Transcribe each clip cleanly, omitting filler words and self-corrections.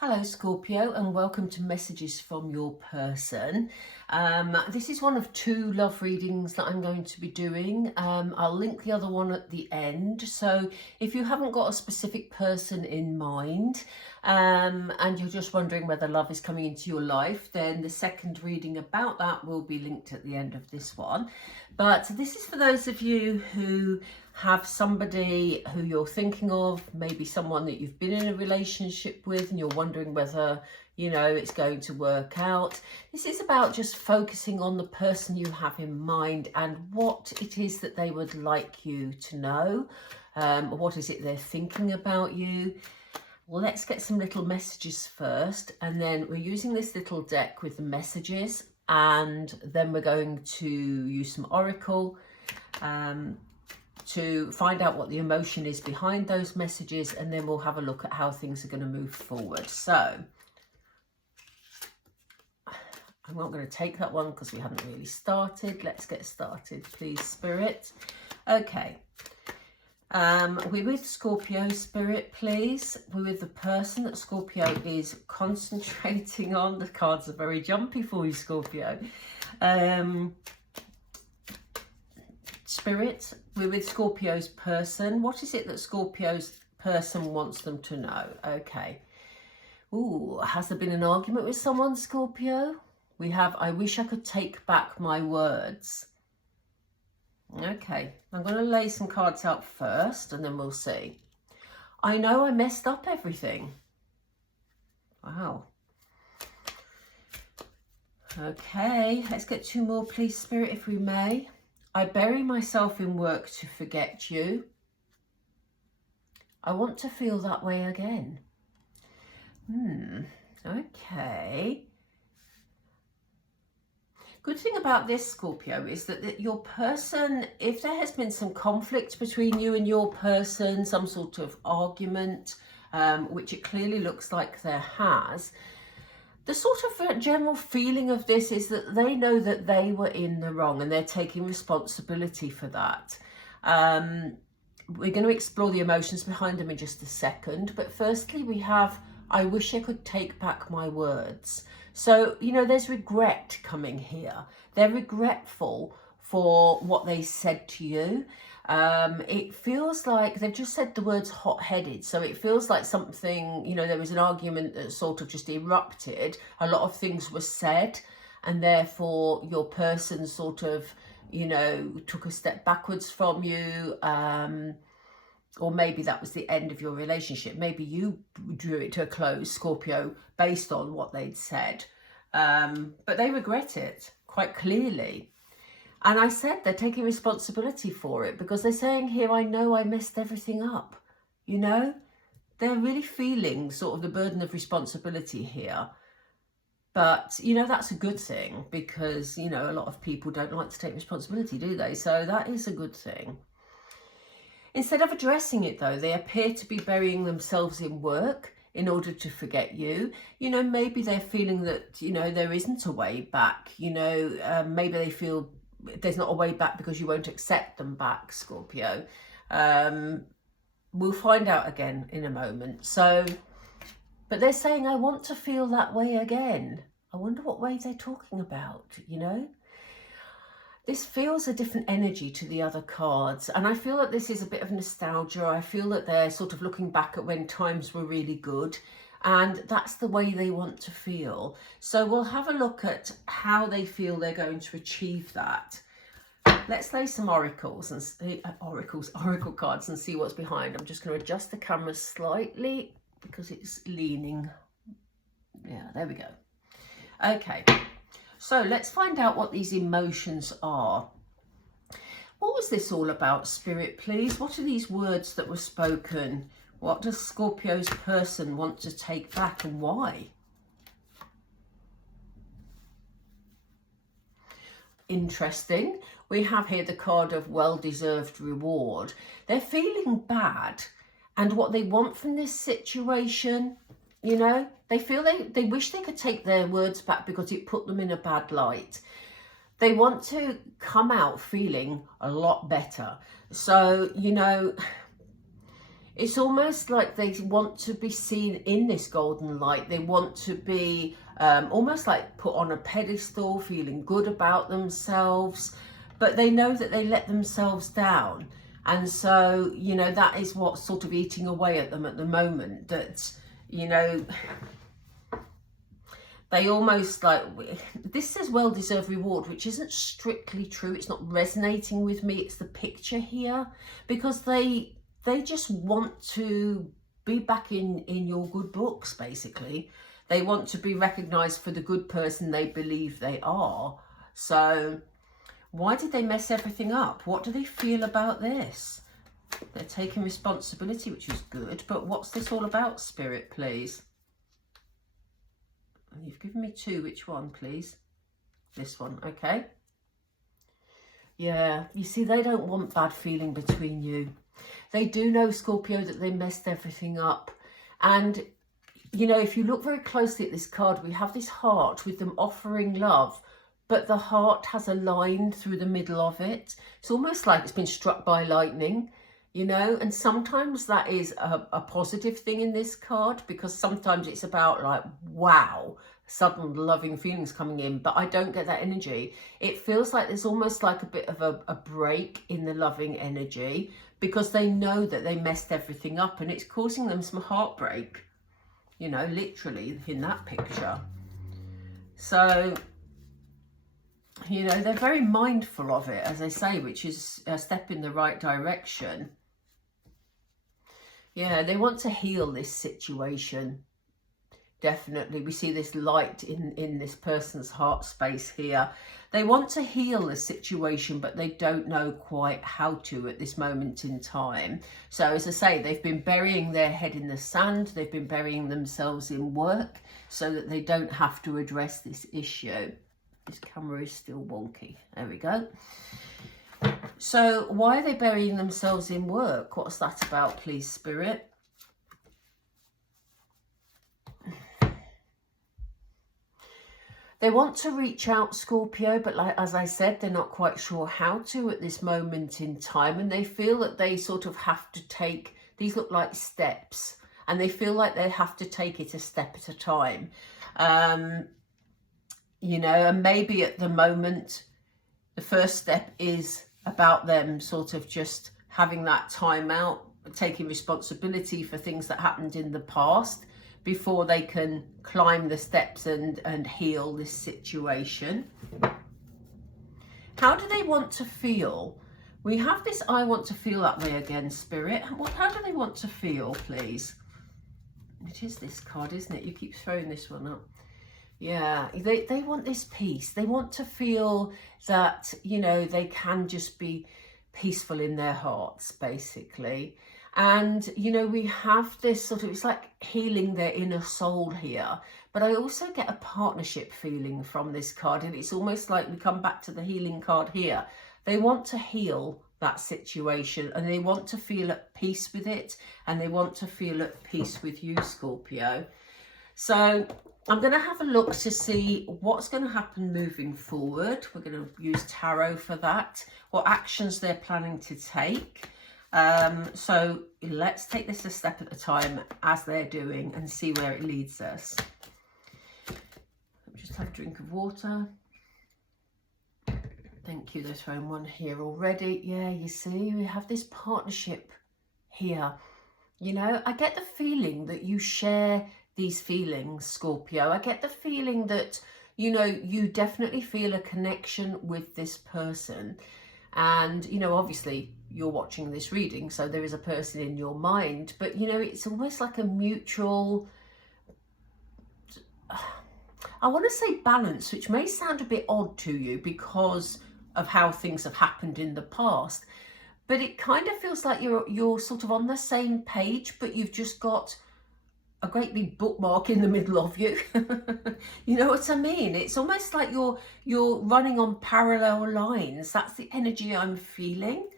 Hello Scorpio, and welcome to Messages from Your Person. This is one of two love readings that I'm going to be doing. I'll link the other one at the end. So if you haven't got a specific person in mind and you're just wondering whether love is coming into your life, then the second reading about that will be linked at the end of this one. But this is for those of you who have somebody who you're thinking of, maybe someone that you've been in a relationship with and you're wondering whether, you know, it's going to work out. This is about just focusing on the person you have in mind and what it is that they would like you to know. What is it they're thinking about you? Well, let's get some little messages first, and then we're using this little deck with the messages, and then we're going to use some oracle to find out what the emotion is behind those messages, and then we'll have a look at how things are going to move forward. So I'm not going to take that one because we haven't really started. Let's get started, please, Spirit. Okay. We're with Scorpio, Spirit, please. We're with the person that Scorpio is concentrating on. The cards are very jumpy for you, Scorpio. Spirit, we're with Scorpio's person. What is it that Scorpio's person wants them to know? Okay. Ooh, has there been an argument with someone, Scorpio? We have, I wish I could take back my words. Okay, I'm going to lay some cards out first and then we'll see. I know I messed up everything. Wow. Okay, let's get two more, please, Spirit, if we may. I bury myself in work to forget you. I want to feel that way again. Okay. Good thing about this, Scorpio, is that your person, if there has been some conflict between you and your person, some sort of argument, which it clearly looks like there has, the sort of general feeling of this is that they know that they were in the wrong and they're taking responsibility for that. We're going to explore the emotions behind them in just a second. But firstly, we have, I wish I could take back my words. So, you know, there's regret coming here. They're regretful for what they said to you. It feels like they've just said the words hot-headed. So it feels like something, you know, there was an argument that sort of just erupted. A lot of things were said, and therefore your person sort of, you know, took a step backwards from you. Or maybe that was the end of your relationship. Maybe you drew it to a close, Scorpio, based on what they'd said. But they regret it quite clearly. And I said they're taking responsibility for it because they're saying here, I know I messed everything up. You know, they're really feeling sort of the burden of responsibility here. But, you know, that's a good thing because, you know, a lot of people don't like to take responsibility, do they? So that is a good thing. Instead of addressing it, though, they appear to be burying themselves in work in order to forget you. You know, maybe they're feeling that, you know, there isn't a way back. You know, maybe they feel there's not a way back because you won't accept them back, Scorpio. We'll find out again in a moment. So, but they're saying, I want to feel that way again. I wonder what way they're talking about, you know? This feels a different energy to the other cards. And I feel that this is a bit of nostalgia. I feel that they're sort of looking back at when times were really good. And that's the way they want to feel. So we'll have a look at how they feel they're going to achieve that. Let's lay some oracles and see, oracle cards and see what's behind. I'm just going to adjust the camera slightly because it's leaning. Yeah, there we go. Okay. So let's find out what these emotions are. What was this all about, Spirit, please? What are these words that were spoken? What does Scorpio's person want to take back and why? Interesting. We have here the card of well-deserved reward. They're feeling bad, and what they want from this situation, you know, they feel they wish they could take their words back because it put them in a bad light. They want to come out feeling a lot better. So, you know, It's almost like they want to be seen in this golden light. They want to be almost like put on a pedestal, feeling good about themselves, but they know that they let themselves down. And so, you know, that is what's sort of eating away at them at the moment, that, you know, they almost like, this says well-deserved reward, which isn't strictly true. It's not resonating with me. It's the picture here, because they just want to be back in your good books, basically. They want to be recognized for the good person they believe they are. So why did they mess everything up? What do they feel about this? They're taking responsibility, which is good. But what's this all about, Spirit, please? You've given me two. Which one, please? This one, okay. Yeah, you see, they don't want bad feeling between you. They do know, Scorpio, that they messed everything up. And, you know, if you look very closely at this card, we have this heart with them offering love, but the heart has a line through the middle of it. It's almost like it's been struck by lightning, you know, and sometimes that is a positive thing in this card, because sometimes it's about like, wow, sudden loving feelings coming in, but I don't get that energy. It feels like there's almost like a bit of a break in the loving energy, because they know that they messed everything up and it's causing them some heartbreak, you know, literally in that picture. So, you know, they're very mindful of it, as I say, which is a step in the right direction. Yeah, they want to heal this situation. Definitely. We see this light in this person's heart space here. They want to heal the situation, but they don't know quite how to at this moment in time. So, as I say, they've been burying their head in the sand. They've been burying themselves in work so that they don't have to address this issue. This camera is still wonky. There we go. So why are they burying themselves in work? What's that about, please, Spirit? They want to reach out, Scorpio, but like, as I said, they're not quite sure how to at this moment in time. And they feel that they sort of have to take, these look like steps, and they feel like they have to take it a step at a time. You know, and maybe at the moment, the first step is about them sort of just having that time out, taking responsibility for things that happened in the past before they can climb the steps and heal this situation. How do they want to feel? We have this I want to feel that way again, Spirit. How do they want to feel, please? It is this card, isn't it? You keep throwing this one up. Yeah, they want this peace. They want to feel that, you know, they can just be peaceful in their hearts, basically. And, you know, we have this sort of, it's like healing their inner soul here. But I also get a partnership feeling from this card. And it's almost like we come back to the healing card here. They want to heal that situation and they want to feel at peace with it. And they want to feel at peace with you, Scorpio. So I'm going to have a look to see what's going to happen moving forward. We're going to use tarot for that. What actions they're planning to take. So let's take this a step at a time as they're doing and see where it leads us. Just have a drink of water. Thank you. They're throwing one here already. Yeah, you see, we have this partnership here. You know, I get the feeling that you share these feelings, Scorpio. I get the feeling that, you know, you definitely feel a connection with this person. And, you know, obviously you're watching this reading, so there is a person in your mind, but, you know, it's almost like a mutual, I want to say balance, which may sound a bit odd to you because of how things have happened in the past, but it kind of feels like you're sort of on the same page, but you've just got a great big bookmark in the middle of you. You know what I mean? It's almost like you're running on parallel lines. That's the energy I'm feeling.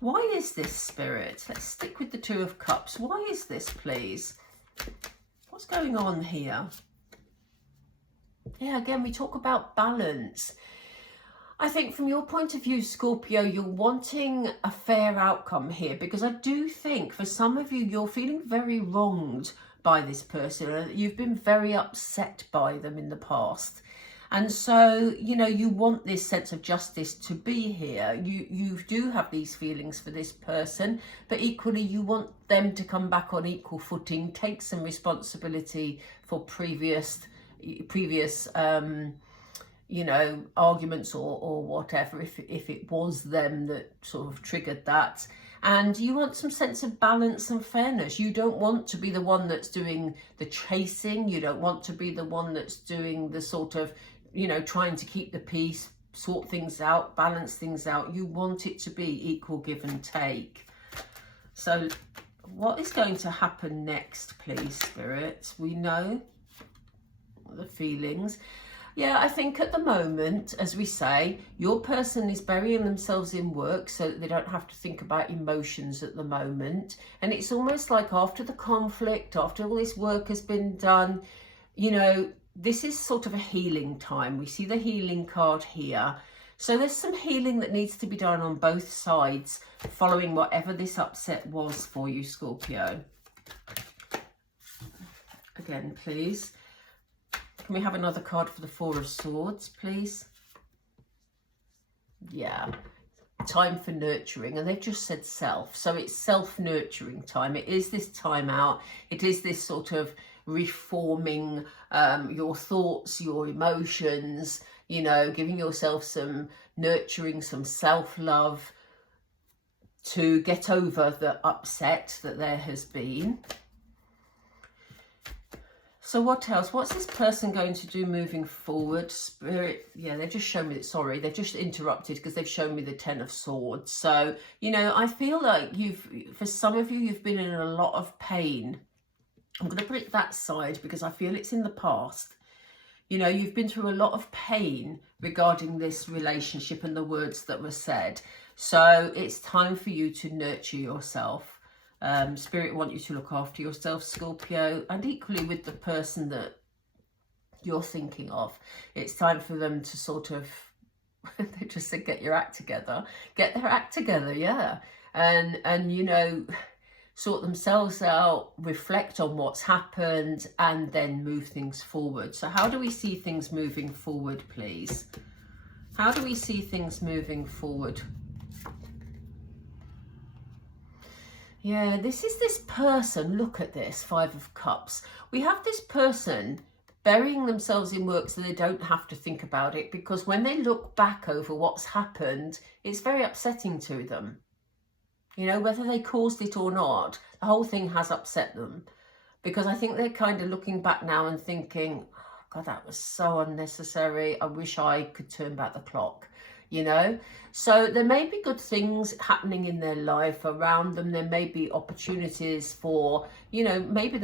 Why is this, Spirit? Let's stick with the Two of Cups. Why is this, please? What's going on here? Yeah, again, we talk about balance. I think from your point of view, Scorpio, you're wanting a fair outcome here, because I do think for some of you, you're feeling very wronged by this person. You've been very upset by them in the past. And so, you know, you want this sense of justice to be here. You do have these feelings for this person, but equally you want them to come back on equal footing, take some responsibility for previous you know, arguments or whatever, if it was them that sort of triggered that. And you want some sense of balance and fairness. You don't want to be the one that's doing the chasing. You don't want to be the one that's doing the sort of, you know, trying to keep the peace, sort things out, balance things out. You want it to be equal give and take. So what is going to happen next, please, Spirit? We know the feelings. Yeah, I think at the moment, as we say, your person is burying themselves in work so that they don't have to think about emotions at the moment. And it's almost like after the conflict, after all this work has been done, you know, this is sort of a healing time. We see the healing card here. So there's some healing that needs to be done on both sides following whatever this upset was for you, Scorpio. Again, please. Can we have another card for the Four of Swords, please? Yeah, time for nurturing. And they've just said self. So it's self-nurturing time. It is this time out. It is this sort of reforming your thoughts, your emotions, you know, giving yourself some nurturing, some self-love to get over the upset that there has been. So what else? What's this person going to do moving forward? Spirit, yeah, they've just shown me, sorry, they've just interrupted because they've shown me the Ten of Swords. So, you know, I feel like for some of you, you've been in a lot of pain. I'm going to put it that side because I feel it's in the past. You know, you've been through a lot of pain regarding this relationship and the words that were said. So it's time for you to nurture yourself. Spirit want you to look after yourself, Scorpio, and equally with the person that you're thinking of. It's time for them to sort of, they just said, get your act together. Get their act together, yeah. And you know, sort themselves out, reflect on what's happened, and then move things forward. So how do we see things moving forward, please? How do we see things moving forward? Yeah, this is this person. Look at this, Five of Cups. We have this person burying themselves in work so they don't have to think about it, because when they look back over what's happened, it's very upsetting to them. You know, whether they caused it or not, the whole thing has upset them, because I think they're kind of looking back now and thinking, oh, God, that was so unnecessary. I wish I could turn back the clock. You know, so there may be good things happening in their life around them. There may be opportunities for, you know, maybe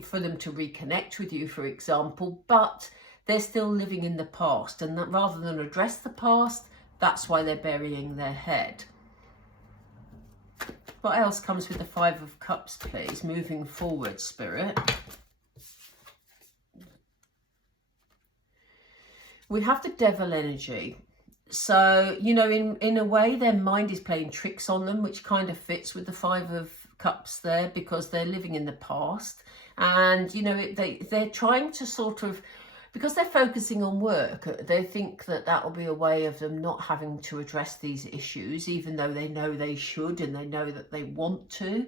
for them to reconnect with you, for example, but they're still living in the past, and that rather than address the past, that's why they're burying their head. What else comes with the Five of Cups, please? Moving forward, Spirit. We have the Devil energy. So, you know, in a way, their mind is playing tricks on them, which kind of fits with the Five of Cups there, because they're living in the past. And, you know, they're trying to sort of, because they're focusing on work, they think that that will be a way of them not having to address these issues, even though they know they should and they know that they want to.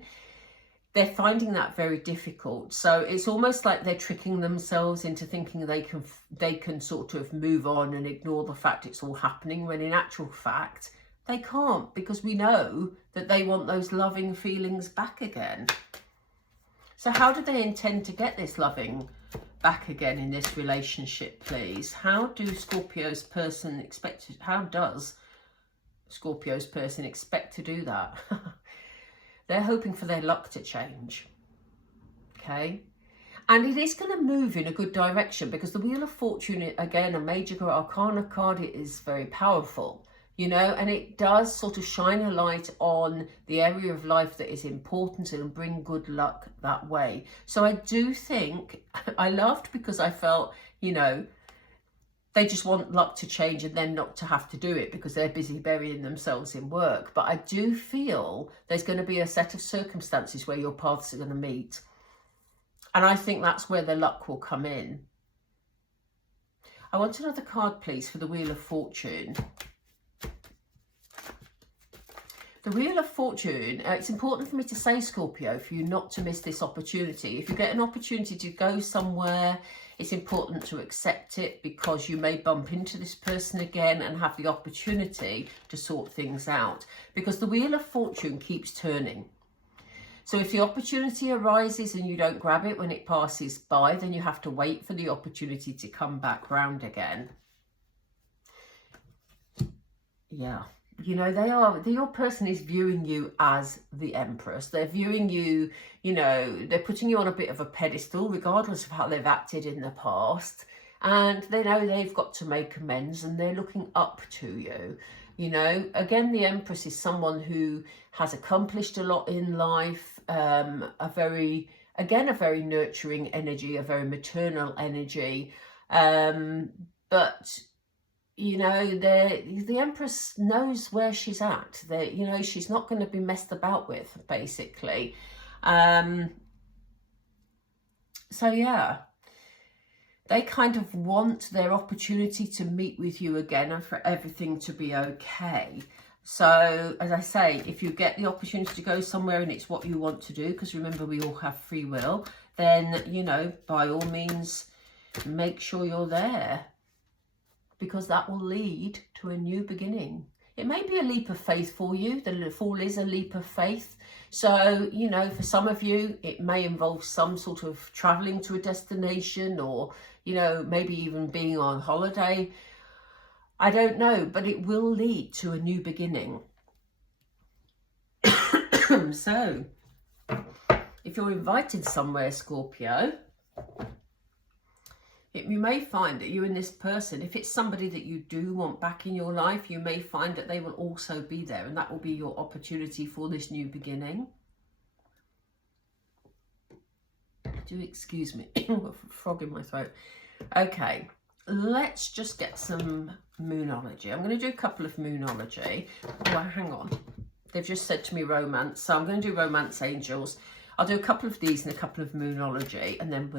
They're finding that very difficult. So it's almost like they're tricking themselves into thinking they can sort of move on and ignore the fact it's all happening, when in actual fact, they can't, because we know that they want those loving feelings back again. So how do they intend to get this loving back again in this relationship, please? How does Scorpio's person expect to do that? They're hoping for their luck to change, okay? And it is going to move in a good direction, because the Wheel of Fortune, again, a major arcana card, it is very powerful, you know, and it does sort of shine a light on the area of life that is important and bring good luck that way. So I do think, I laughed because I felt, you know, they just want luck to change and then not to have to do it because they're busy burying themselves in work. But I do feel there's going to be a set of circumstances where your paths are going to meet. And I think that's where the luck will come in. I want another card, please, for the Wheel of Fortune. The Wheel of Fortune, it's important for me to say, Scorpio, for you not to miss this opportunity. If you get an opportunity to go somewhere, it's important to accept it, because you may bump into this person again and have the opportunity to sort things out. Because the Wheel of Fortune keeps turning. So if the opportunity arises and you don't grab it when it passes by, then you have to wait for the opportunity to come back round again. Yeah. You know, your person is viewing you as the Empress. They're viewing you, you know, they're putting you on a bit of a pedestal, regardless of how they've acted in the past. And they know they've got to make amends, and they're looking up to you. You know, again, the Empress is someone who has accomplished a lot in life, a very nurturing energy, a very maternal energy. But you know, the Empress knows where she's at. You know, she's not going to be messed about with, basically. So, yeah, they kind of want their opportunity to meet with you again and for everything to be okay. So, as I say, if you get the opportunity to go somewhere and it's what you want to do, because remember, we all have free will, then, you know, by all means, make sure you're there. Because that will lead to a new beginning. It may be a leap of faith for you. The Fool is a leap of faith. So, you know, for some of you, it may involve some sort of traveling to a destination, or, you know, maybe even being on holiday. I don't know, but it will lead to a new beginning. So, if you're invited somewhere, Scorpio, you may find that you and this person, if it's somebody that you do want back in your life, you may find that they will also be there, and that will be your opportunity for this new beginning. Do excuse me, I've got a frog in my throat. Okay, let's just get some Moonology. I'm going to do a couple of Moonology. Oh, hang on. They've just said to me romance, so I'm going to do Romance Angels. I'll do a couple of these and a couple of Moonology, and then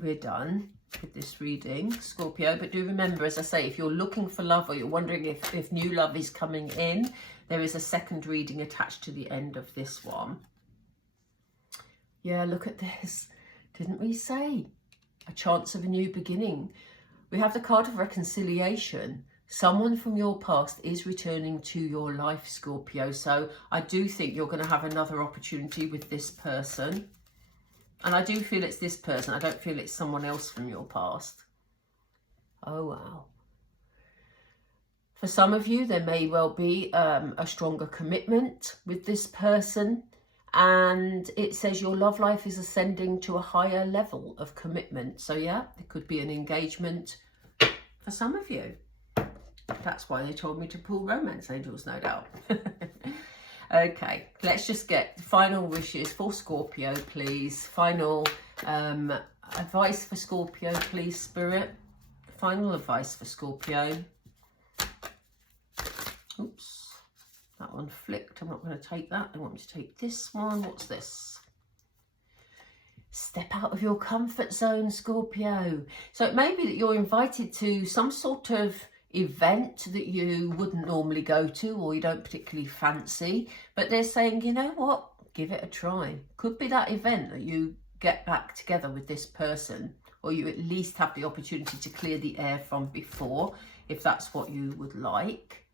we're done with this reading, Scorpio. But do remember, as I say, if you're looking for love, or you're wondering if new love is coming in, there is a second reading attached to the end of this one. Yeah, look at this. Didn't we say a chance of a new beginning? We have the card of reconciliation. Someone from your past is returning to your life, Scorpio. So I do think you're going to have another opportunity with this person. And I do feel it's this person. I don't feel it's someone else from your past. Oh, wow. For some of you, there may well be a stronger commitment with this person. And it says your love life is ascending to a higher level of commitment. So, yeah, it could be an engagement for some of you. That's why they told me to pull Romance Angels, no doubt. Okay, let's just get final wishes for Scorpio, please. Final advice for Scorpio, please, Spirit. Final advice for Scorpio. Oops, that one flicked. I'm not going to take that. I want to take this one. What's this? Step out of your comfort zone, Scorpio. So it may be that you're invited to some sort of event that you wouldn't normally go to, or you don't particularly fancy, but they're saying, you know what, give it a try. Could be that event that you get back together with this person, or you at least have the opportunity to clear the air from before, if that's what you would like.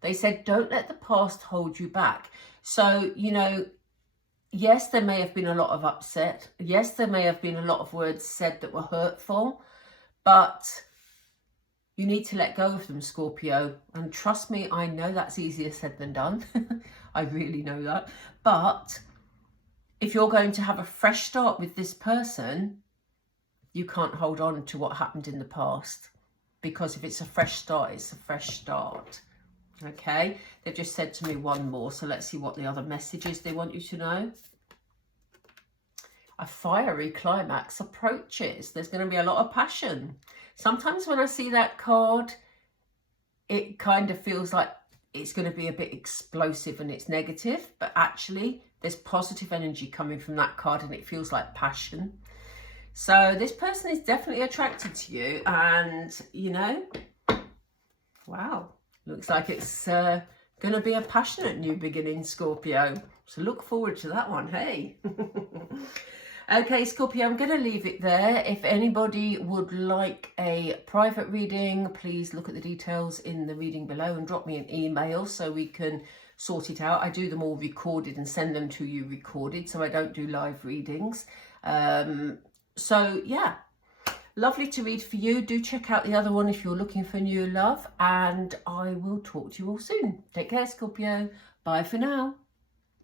They said, don't let the past hold you back. So, you know, yes, there may have been a lot of upset. Yes, there may have been a lot of words said that were hurtful, but you need to let go of them, Scorpio. And trust me, I know that's easier said than done. I really know that. But if you're going to have a fresh start with this person, you can't hold on to what happened in the past. Because if it's a fresh start, it's a fresh start. Okay? They've just said to me one more. So let's see what the other message is they want you to know. a fiery climax approaches. There's going to be a lot of passion. Sometimes when I see that card, it kind of feels like it's going to be a bit explosive and it's negative, but actually there's positive energy coming from that card and it feels like passion. So this person is definitely attracted to you, and you know, wow, looks like it's going to be a passionate new beginning, Scorpio. So look forward to that one, hey. Okay, Scorpio, I'm going to leave it there. If anybody would like a private reading, please look at the details in the reading below and drop me an email so we can sort it out. I do them all recorded and send them to you recorded, so I don't do live readings. So yeah, lovely to read for you. Do check out the other one if you're looking for new love, and I will talk to you all soon. Take care, Scorpio. Bye for now.